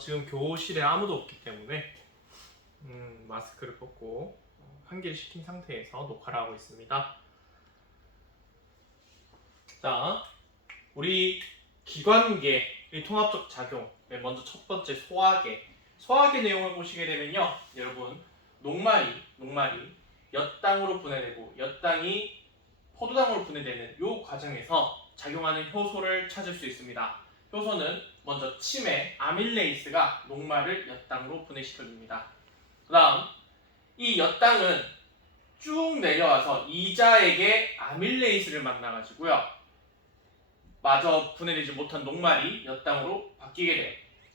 지금 교실에 아무도 없기 때문에 마스크를 벗고 환기를 시킨 상태에서 녹화를 하고 있습니다. 자, 우리 기관계의 통합적 작용. 먼저 첫 번째 소화계. 소화계 내용을 보시게 되면요, 여러분 녹말이 엿당으로 분해되고 엿당이 포도당으로 분해되는 이 과정에서 작용하는 효소를 찾을 수 있습니다. 효소는 먼저 치매 아밀레이스가 녹말을 엿당으로 분해시켜줍니다. 그 다음 이 엿당은 쭉 내려와서 이자에게 아밀레이스를 만나가지고요, 마저 분해되지 못한 녹말이 엿당으로 바뀌게 돼요.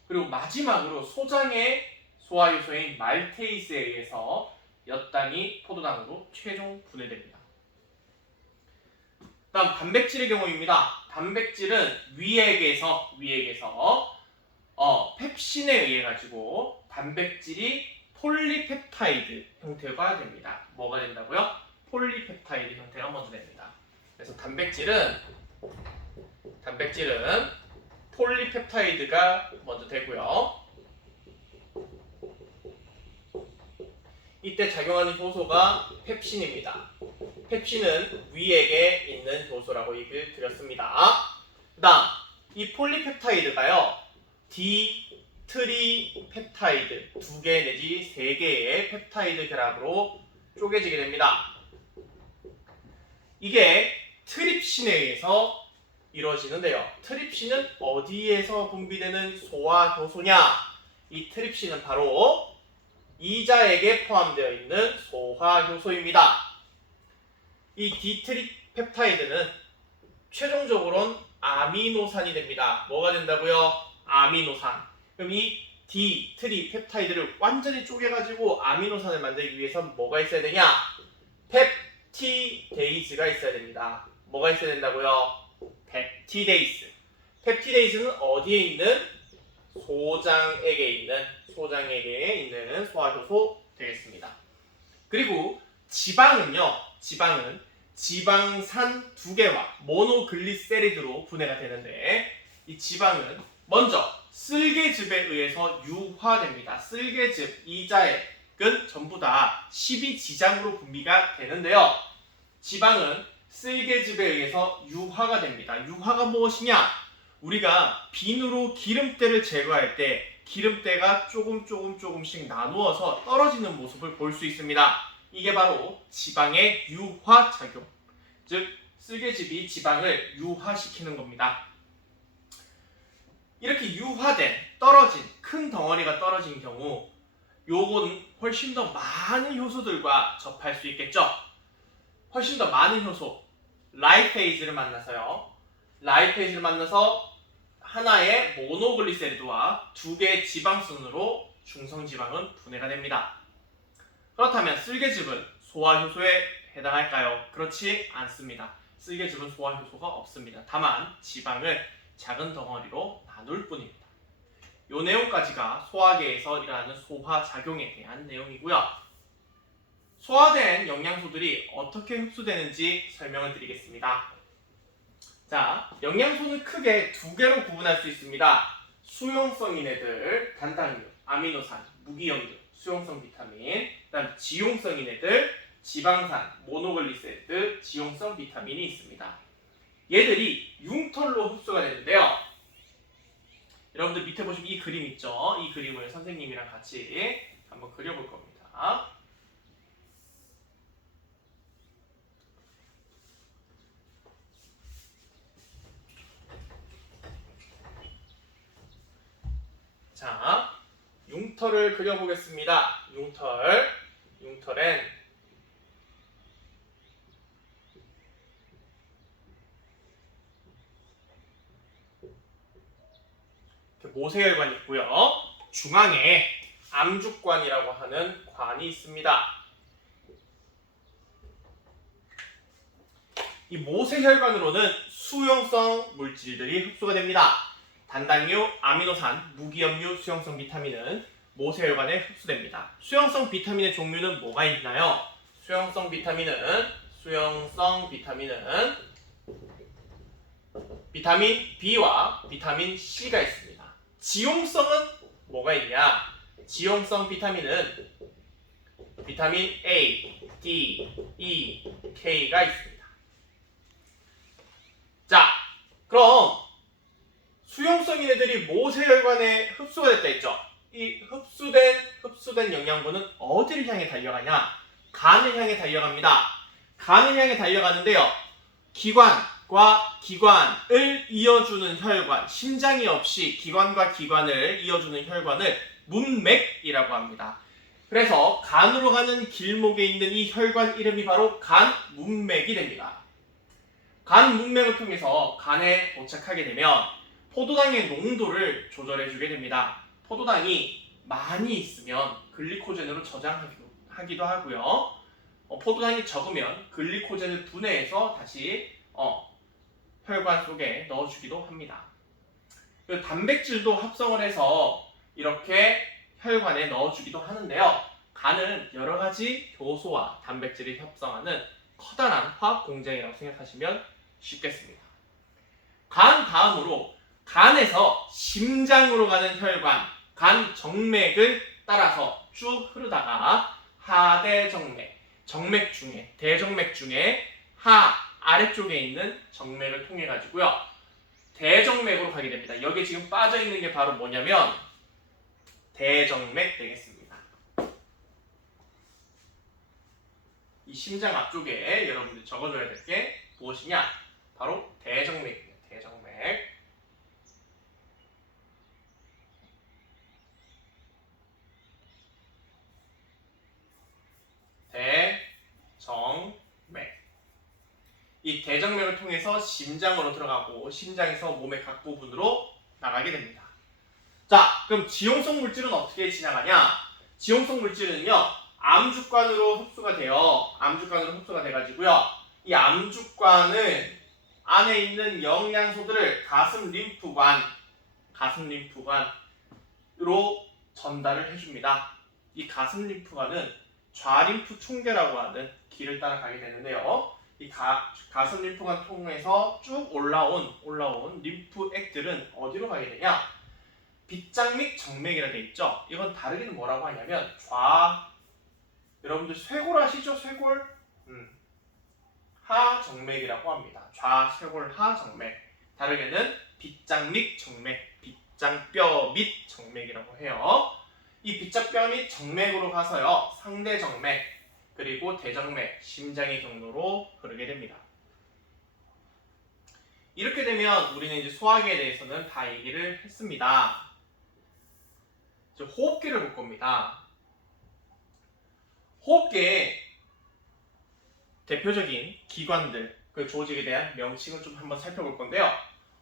그리고 마지막으로 소장의 소화효소인 말테이스에 의해서 엿당이 포도당으로 최종 분해됩니다. 다음 단백질의 경우입니다. 단백질은 위액에서 펩신에 의해 가지고 단백질이 폴리펩타이드 형태가 됩니다. 뭐가 된다고요? 폴리펩타이드 형태가 먼저 됩니다. 그래서 단백질은 폴리펩타이드가 먼저 되고요. 이때 작용하는 효소가 펩신입니다. 펩신은 위액에 있는 효소라고 얘기를 드렸습니다. 그 다음 이 폴리펩타이드가요, 디트리펩타이드 2개 내지 3개의 펩타이드 결합으로 쪼개지게 됩니다. 이게 트립신에 의해서 이루어지는데요. 트립신은 어디에서 분비되는 소화효소냐? 이 트립신은 바로 이자액에 포함되어 있는 소화효소입니다. 이 디트리펩타이드는 최종적으로는 아미노산이 됩니다. 뭐가 된다고요? 아미노산. 그럼 이 디트리펩타이드를 완전히 쪼개가지고 아미노산을 만들기 위해서는 뭐가 있어야 되냐? 펩티데이즈가 있어야 됩니다. 뭐가 있어야 된다고요? 펩티데이즈. 펩티데이즈는 어디에 있는? 소장액에 있는 소화효소 되겠습니다. 그리고 지방은 지방산 2개와 모노글리세리드로 분해가 되는데, 이 지방은 먼저 쓸개즙에 의해서 유화됩니다. 쓸개즙, 이자액은 전부 다 12지장으로 분비가 되는데요. 지방은 쓸개즙에 의해서 유화가 됩니다. 유화가 무엇이냐? 우리가 비누로 기름때를 제거할 때 기름때가 조금씩 나누어서 떨어지는 모습을 볼 수 있습니다. 이게 바로 지방의 유화작용, 즉 쓸개즙이 지방을 유화시키는 겁니다. 이렇게 유화된, 떨어진, 큰 덩어리가 떨어진 경우 요건 훨씬 더 많은 효소들과 접할 수 있겠죠. 훨씬 더 많은 효소, 라이페이즈를 만나서 하나의 모노글리세리드와 2개의 지방순으로 중성지방은 분해가 됩니다. 그렇다면 쓸개즙은 소화효소에 해당할까요? 그렇지 않습니다. 쓸개즙은 소화효소가 없습니다. 다만 지방을 작은 덩어리로 나눌 뿐입니다. 이 내용까지가 소화계에서 일어나는 소화작용에 대한 내용이고요. 소화된 영양소들이 어떻게 흡수되는지 설명을 드리겠습니다. 자, 영양소는 크게 2개로 구분할 수 있습니다. 수용성인 애들, 단당류, 아미노산, 무기염류, 수용성 비타민. 그다음 지용성인 애들, 지방산, 모노글리세리드, 지용성 비타민이 있습니다. 얘들이 융털로 흡수가 되는데요. 여러분들 밑에 보시면 이 그림 있죠? 이 그림을 선생님이랑 같이 한번 그려볼 겁니다. 자, 융털을 그려보겠습니다. 융털엔 모세혈관이 있고요. 중앙에 암죽관이라고 하는 관이 있습니다. 이 모세혈관으로는 수용성 물질들이 흡수가 됩니다. 단당류, 아미노산, 무기염류, 수용성 비타민은 모세혈관에 흡수됩니다. 수용성 비타민의 종류는 뭐가 있나요? 수용성 비타민은 비타민 B와 비타민 C가 있습니다. 지용성은 뭐가 있냐? 지용성 비타민은 비타민 A, D, E, K가 있습니다. 자, 그럼 수용성인 애들이 모세혈관에 흡수가 됐다 했죠? 이 흡수된 영양분은 어디를 향해 달려가냐? 간을 향해 달려갑니다. 간을 향해 달려가는데요. 기관과 기관을 이어주는 혈관, 심장이 없이 기관과 기관을 이어주는 혈관을 문맥이라고 합니다. 그래서 간으로 가는 길목에 있는 이 혈관 이름이 바로 간문맥이 됩니다. 간문맥을 통해서 간에 도착하게 되면 포도당의 농도를 조절해주게 됩니다. 포도당이 많이 있으면 글리코젠으로 저장하기도 하고요. 포도당이 적으면 글리코젠을 분해해서 다시 혈관 속에 넣어주기도 합니다. 그리고 단백질도 합성을 해서 이렇게 혈관에 넣어주기도 하는데요. 간은 여러 가지 효소와 단백질이 협성하는 커다란 화학 공장이라고 생각하시면 쉽겠습니다. 간 다음으로 간에서 심장으로 가는 혈관, 간 정맥을 따라서 쭉 흐르다가 하대정맥, 정맥 중에 대정맥 중에 아래쪽에 있는 정맥을 통해 가지고요. 대정맥으로 가게 됩니다. 여기에 지금 빠져 있는 게 바로 뭐냐면 대정맥 되겠습니다. 이 심장 앞쪽에 여러분들이 적어줘야 될 게 무엇이냐? 바로 대정맥입니다. 대정맥. 대정맥. 이 대정맥을 통해서 심장으로 들어가고 심장에서 몸의 각 부분으로 나가게 됩니다. 자, 그럼 지용성 물질은 어떻게 지나가냐? 지용성 물질은요, 암주관으로 흡수가 돼가지고요. 이 암주관은 안에 있는 영양소들을 가슴 림프관으로 전달을 해줍니다. 이 가슴 림프관은 좌림프 총계라고 하는 길을 따라가게 되는데요. 이 가슴 림프관 통해서 쭉 올라온 림프액들은 어디로 가게 되냐? 빗장 및 정맥이라 돼 있죠. 이건 다르게는 뭐라고 하냐면 여러분들 쇄골 아시죠? 쇄골? 하정맥이라고 합니다. 좌쇄골 하정맥. 다르게는 빗장 및 정맥, 빗장뼈 및 정맥이라고 해요. 이 빗장뼈 및 정맥으로 가서요. 상대정맥, 그리고 대정맥, 심장의 경로로 흐르게 됩니다. 이렇게 되면 우리는 이제 소화기에 대해서는 다 얘기를 했습니다. 이제 호흡기를 볼 겁니다. 호흡기의 대표적인 기관들, 그 조직에 대한 명칭을 좀 한번 살펴볼 건데요.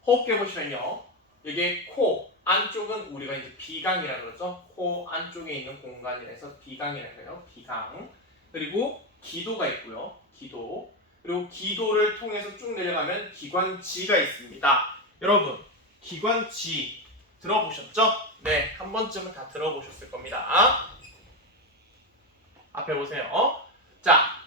호흡기 보시면요. 여기 코 안쪽은 우리가 이제 비강이라 그러죠. 코 안쪽에 있는 공간이라서 비강이라고 해요. 비강. 그리고 기도가 있고요. 기도. 그리고 기도를 통해서 쭉 내려가면 기관지가 있습니다. 여러분, 기관지 들어보셨죠? 네, 한 번쯤은 다 들어보셨을 겁니다. 앞에 보세요. 자,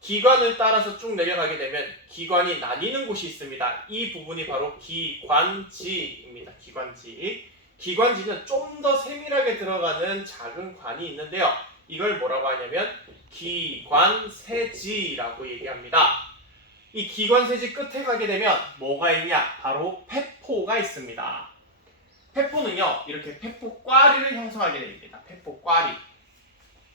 기관을 따라서 쭉 내려가게 되면 기관이 나뉘는 곳이 있습니다. 이 부분이 바로 기관지입니다. 기관지. 기관지는 좀 더 세밀하게 들어가는 작은 관이 있는데요. 이걸 뭐라고 하냐면 기관세지라고 얘기합니다. 이 기관세지 끝에 가게 되면 뭐가 있냐? 바로 폐포가 있습니다. 폐포는요, 이렇게 폐포꽈리를 형성하게 됩니다. 폐포꽈리.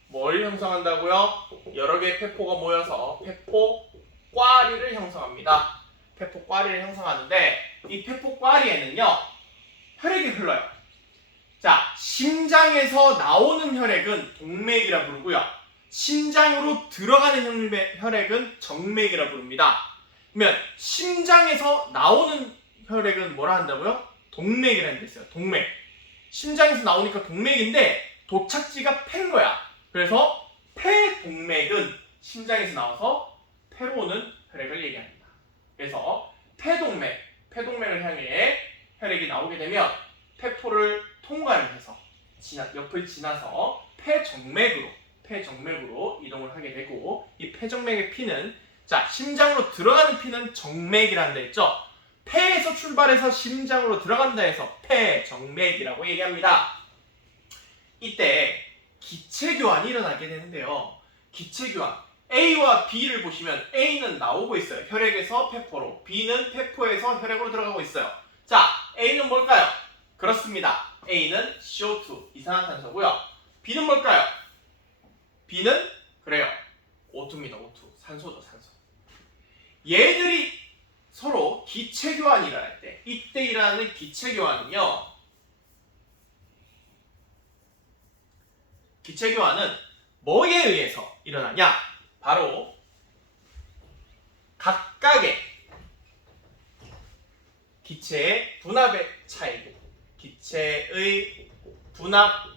뭘 형성한다고요? 여러 개의 폐포가 모여서 폐포꽈리를 형성합니다. 폐포꽈리를 형성하는데 이 폐포꽈리에는요, 혈액이 흘러요. 자, 심장에서 나오는 혈액은 동맥이라 부르고요. 심장으로 들어가는 혈액은 정맥이라 부릅니다. 그러면 심장에서 나오는 혈액은 뭐라 한다고요? 동맥이라는 게 있어요. 동맥. 심장에서 나오니까 동맥인데 도착지가 폐인 거야. 그래서 폐동맥은 심장에서 나와서 폐로 오는 혈액을 얘기합니다. 그래서 폐동맥을 향해 혈액이 나오게 되면 폐포를 통과를 해서 옆을 지나서 폐정맥으로 이동을 하게 되고, 이 폐정맥의 피는, 자, 심장으로 들어가는 피는 정맥이라는 데 있죠. 폐에서 출발해서 심장으로 들어간다 해서 폐정맥이라고 얘기합니다. 이때 기체 교환이 일어나게 되는데요. 기체 교환. A와 B를 보시면 A는 나오고 있어요. 혈액에서 폐포로. B는 폐포에서 혈액으로 들어가고 있어요. 자, A는 뭘까요? 그렇습니다. A는 CO2, 이산화탄소고요. B는 뭘까요? B는 그래요. O2입니다. O2. 산소죠, 산소. 얘들이 서로 기체 교환이 일어날 때, 이때 일어나는 기체 교환은요. 기체 교환은 뭐에 의해서 일어나냐? 바로 각각의 기체의 분압의 차이, 기체의 분압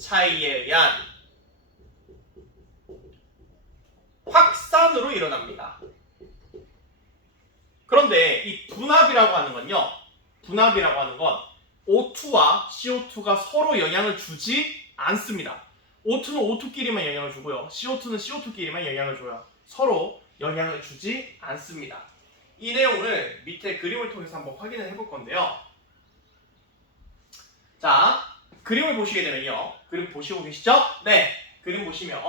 차이에 의한 확산으로 일어납니다. 그런데 이 분압이라고 하는 건요. 분압이라고 하는 건 O2와 CO2가 서로 영향을 주지 않습니다. O2는 O2끼리만 영향을 주고요. CO2는 CO2끼리만 영향을 줘요. 서로 영향을 주지 않습니다. 이 내용을 밑에 그림을 통해서 한번 확인을 해볼 건데요. 자, 그림을 보시게 되면요. 그림 보시고 계시죠? 네. 그림 보시면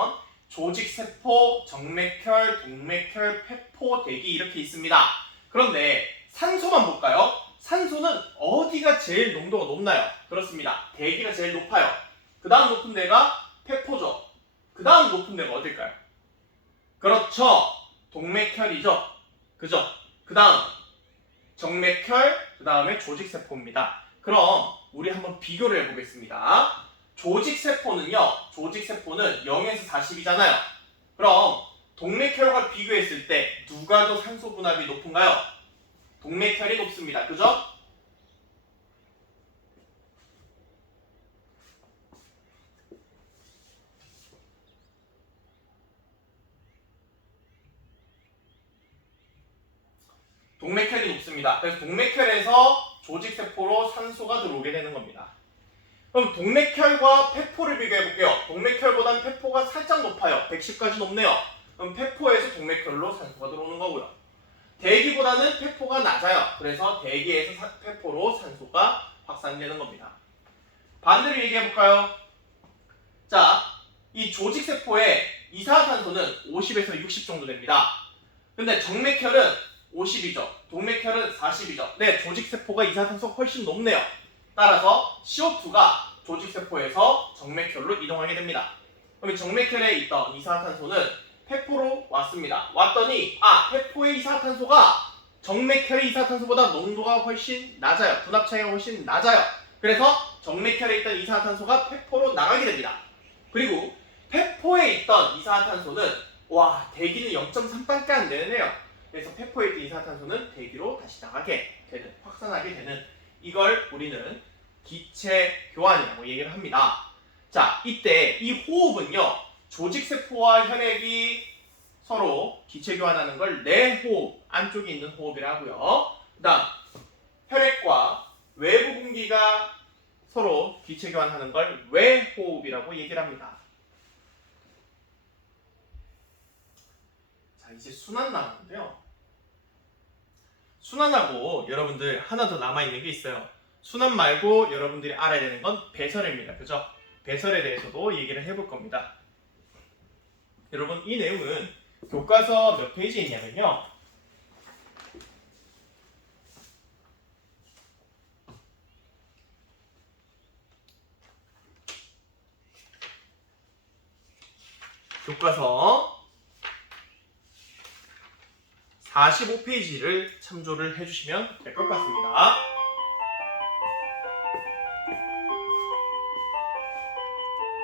조직세포, 정맥혈, 동맥혈, 폐포, 대기 이렇게 있습니다. 그런데 산소만 볼까요? 산소는 어디가 제일 농도가 높나요? 그렇습니다. 대기가 제일 높아요. 그 다음 높은 데가 폐포죠. 그 다음 높은 데가 어딜까요? 그렇죠. 동맥혈이죠. 그죠? 그 다음 정맥혈, 그 다음에 조직세포입니다. 그럼 우리 한번 비교를 해보겠습니다. 조직세포는 0에서 40이잖아요. 그럼 동맥혈과 비교했을 때 누가 더 산소 분압이 높은가요? 동맥혈이 높습니다. 그죠? 동맥혈이 높습니다. 그래서 동맥혈에서 조직세포로 산소가 들어오게 되는 겁니다. 그럼 동맥혈과 폐포를 비교해볼게요. 동맥혈보단 폐포가 살짝 높아요. 110까지 높네요. 그럼 폐포에서 동맥혈로 산소가 들어오는 거고요. 대기보다는 폐포가 낮아요. 그래서 대기에서 폐포로 산소가 확산되는 겁니다. 반대로 얘기해볼까요? 자, 이 조직세포의 이산화탄소는 50에서 60 정도 됩니다. 근데 정맥혈은 50이죠. 동맥혈은 40이죠. 네, 조직세포가 이산화탄소가 훨씬 높네요. 따라서 CO2가 조직세포에서 정맥혈로 이동하게 됩니다. 그럼 이 정맥혈에 있던 이산화탄소는 폐포로 왔습니다. 왔더니 폐포의 이산화탄소가 정맥혈의 이산화탄소보다 농도가 훨씬 낮아요. 분압 차이가 훨씬 낮아요. 그래서 정맥혈에 있던 이산화탄소가 폐포로 나가게 됩니다. 그리고 폐포에 있던 이산화탄소는 대기는 0.3밖에 안 되네요. 그래서 폐포에 있던 이산화탄소는 대기로 다시 나가게 되는, 확산하게 되는, 이걸 우리는 기체 교환이라고 얘기를 합니다. 자, 이때 이 호흡은요, 조직세포와 혈액이 서로 기체 교환하는 걸 내호흡, 안쪽에 있는 호흡이라 하고요. 그 다음 혈액과 외부 공기가 서로 기체 교환하는 걸 외호흡이라고 얘기를 합니다. 자, 이제 순환 나오는데요. 순환하고 여러분들 하나 더 남아있는 게 있어요. 순환 말고 여러분들이 알아야 되는 건 배설입니다. 그죠? 배설에 대해서도 얘기를 해볼 겁니다. 여러분, 이 내용은 교과서 몇 페이지에 있냐면요. 교과서 45페이지를 참조를 해주시면 될 것 같습니다.